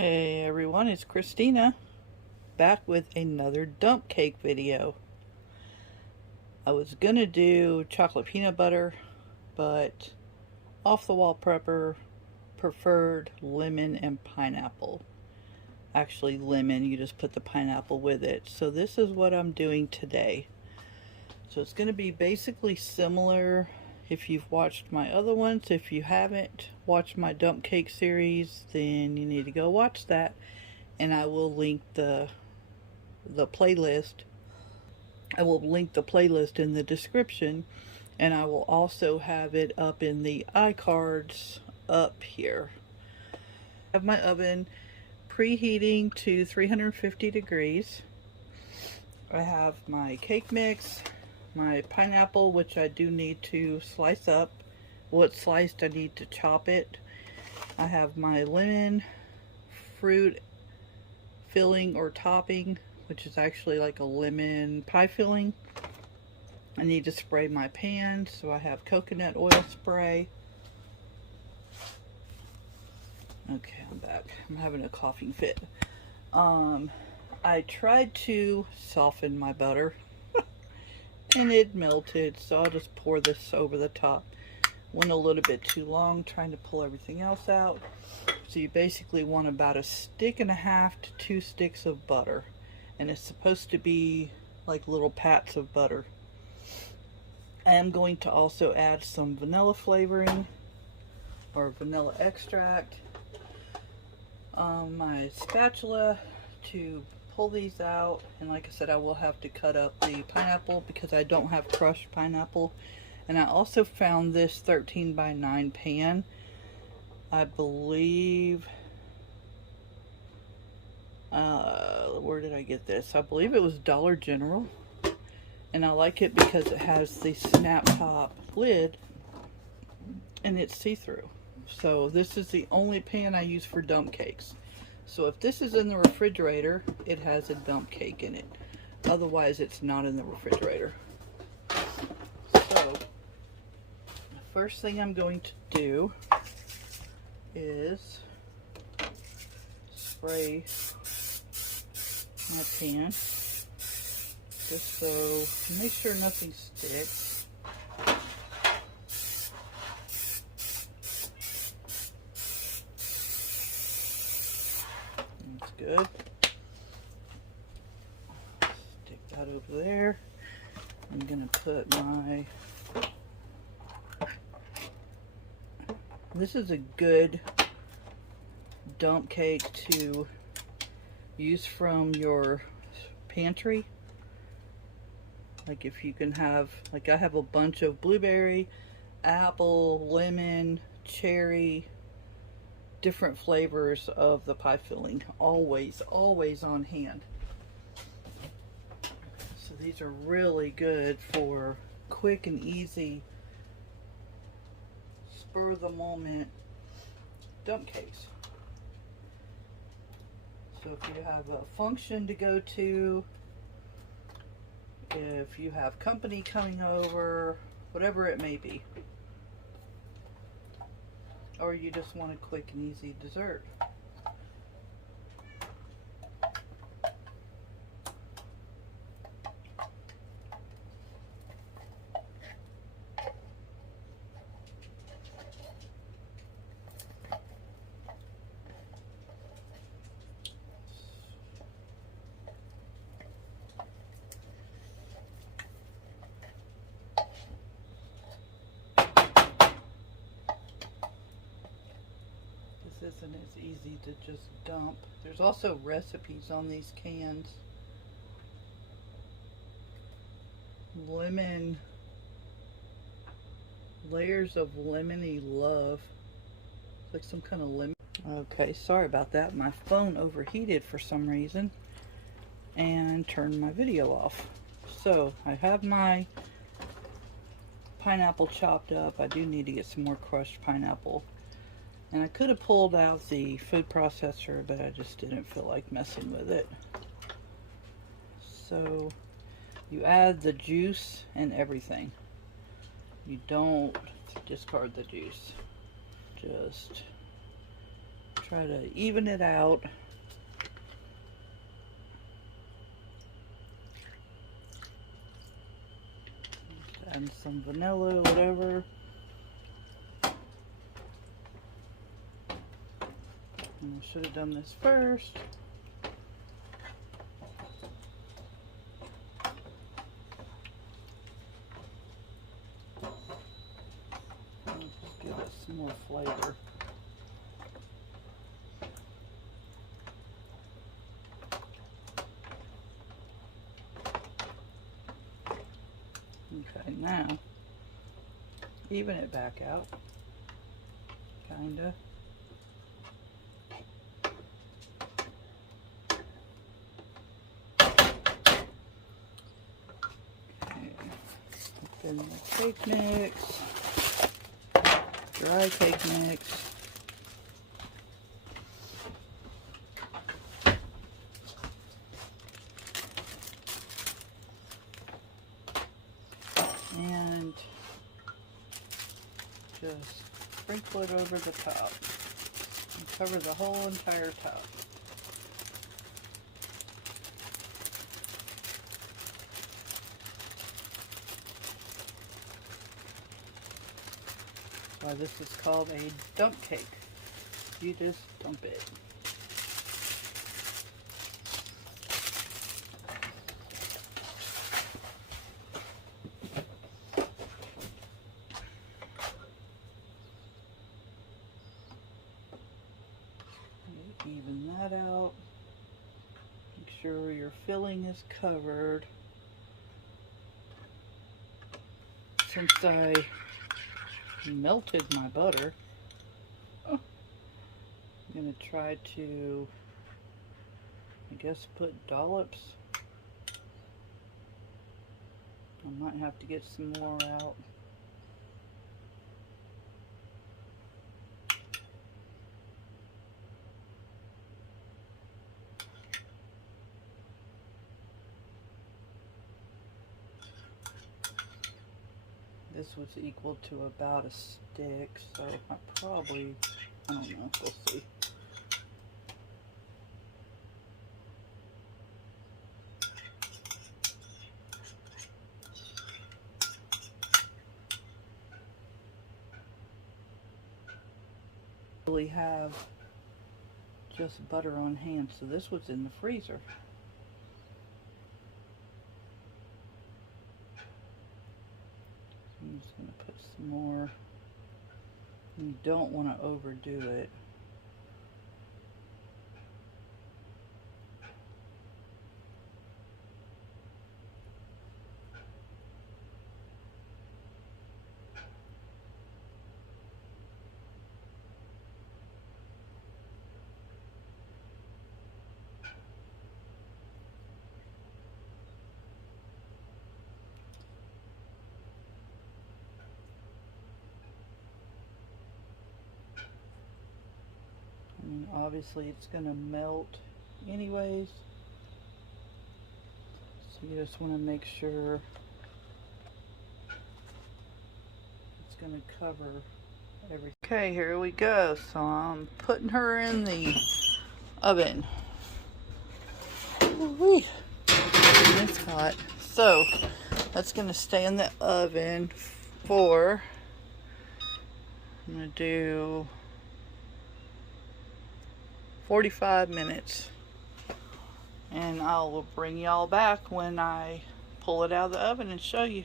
Hey everyone, it's Christina back with another dump cake video. I was gonna do chocolate peanut butter, but off the wall prepper preferred lemon and pineapple. Actually lemon, you just put the pineapple with it. So this is what I'm doing today. So it's gonna be basically similar. If you've watched my other ones, if you haven't watched my dump cake series, then you need to go watch that, and I will link the playlist. I will link the playlist in the description, and I will also have it up in the iCards up here. I have my oven preheating to 350 degrees. I have my cake mix, my pineapple, which I do need to slice up. Well, it's sliced, I need to chop it. I have my lemon fruit filling or topping, which is actually like a lemon pie filling. I need to spray my pan, so I have coconut oil spray. Okay, I'm back. I'm having a coughing fit. I tried to soften my butter and it melted, so I'll just pour this over the top. Went a little bit too long trying to pull everything else out. So you basically want about 1.5 sticks to 2 sticks of butter, and it's supposed to be like little pats of butter. I am going to also add some vanilla flavoring or vanilla extract. My spatula to pull these out, and like I said, I will have to cut up the pineapple because I don't have crushed pineapple. And I also found this 13 by 9 pan. I believe, where did I get this? I believe it was Dollar General, and I like it because it has the snap top lid and it's see-through. So this is the only pan I use for dump cakes. So if this is in the refrigerator, it has a dump cake in it. Otherwise, it's not in the refrigerator. So the first thing I'm going to do is spray my pan, just so, make sure nothing sticks. Good. Stick that over there. I'm gonna put my, this is a good dump cake to use from your pantry. Like if you can have, like I have a bunch of blueberry, apple, lemon, cherry, different flavors of the pie filling, always on hand. So these are really good for quick and easy, spur of the moment dump cakes. So if you have a function to go to, if you have company coming over, whatever it may be, or you just want a quick and easy dessert. Isn't as easy to just dump. There's also recipes on these cans. Lemon, layers of lemony love. It's like some kind of lemon. Okay, sorry about that. My phone overheated for some reason and turned my video off. So I have my pineapple chopped up. I do need to get some more crushed pineapple. And I could have pulled out the food processor, but I just didn't feel like messing with it. So you add the juice and everything. You don't discard the juice. Just Try to even it out. Add some vanilla, whatever. And I should have done this first. Just give it some more flavor. Okay, now even it back out, kinda. Okay, then the cake mix, dry cake mix. And just sprinkle it over the top and cover the whole entire top. Why this is called a dump cake. You just dump it. Even that out. Make sure your filling is covered. Since I melted my butter, I'm going to try to, I guess, put dollops. I might have to get some more out. This was equal to about a stick, so I probably, I don't know, we'll see. Really have just butter on hand, so this was in the freezer. I'm just going to put some more. You don't want to overdo it. And obviously it's going to melt anyways, so you just want to make sure it's going to cover everything. Okay, here we go. So I'm putting her in the oven. Ooh-wee. It's hot. So that's going to stay in the oven for, I'm going to do 45 minutes, and I'll bring y'all back when I pull it out of the oven and show you.